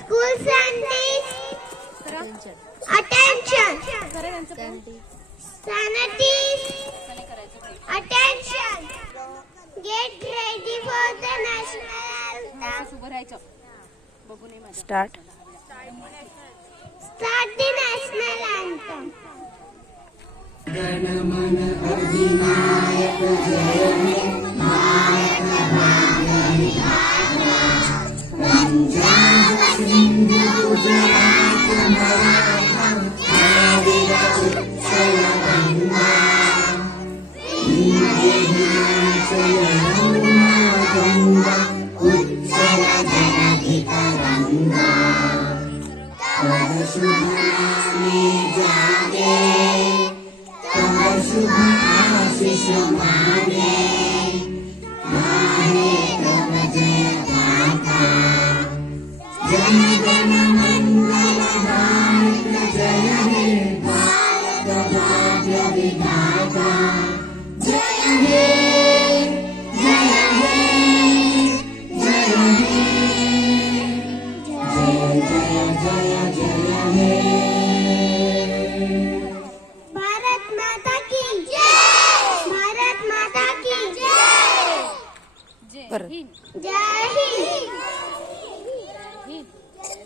Schools and attention. Sanities. Attention. Get ready for the national anthem. Start. Start the national anthem. गणमन अधिनायक जय हे नायक भाग्य पंजाब सिंध गुजरात मराठा द्राविड उत्कल गंगा विंध्य हिमाचल यमुना गंगा उज्जल जगति तरंगा तव शुभ नामे जागे शुभ आशीष मांगे गाहे तब जय गाथा जन गण मंगल नायक जय हे भारत भाग्य विधाता जय हे जय हे जय हे जय जय जय जय हे जय हिंद.